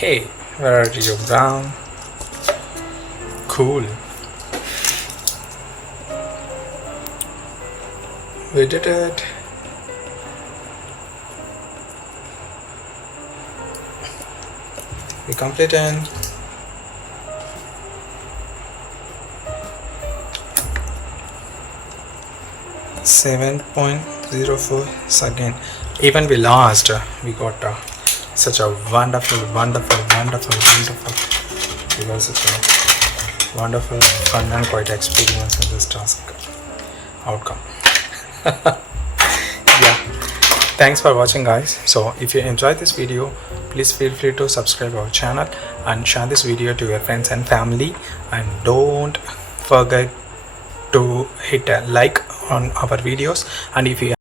Hey, where are you, Brown? Cool. We did it. We completed. .04 second. Even we lost. We got such a wonderful. We got such a wonderful, fun and quite experience in this task outcome. Yeah. Thanks for watching, guys. So if you enjoyed this video, please feel free to subscribe our channel and share this video to your friends and family, and don't forget to hit a like on our videos. And if you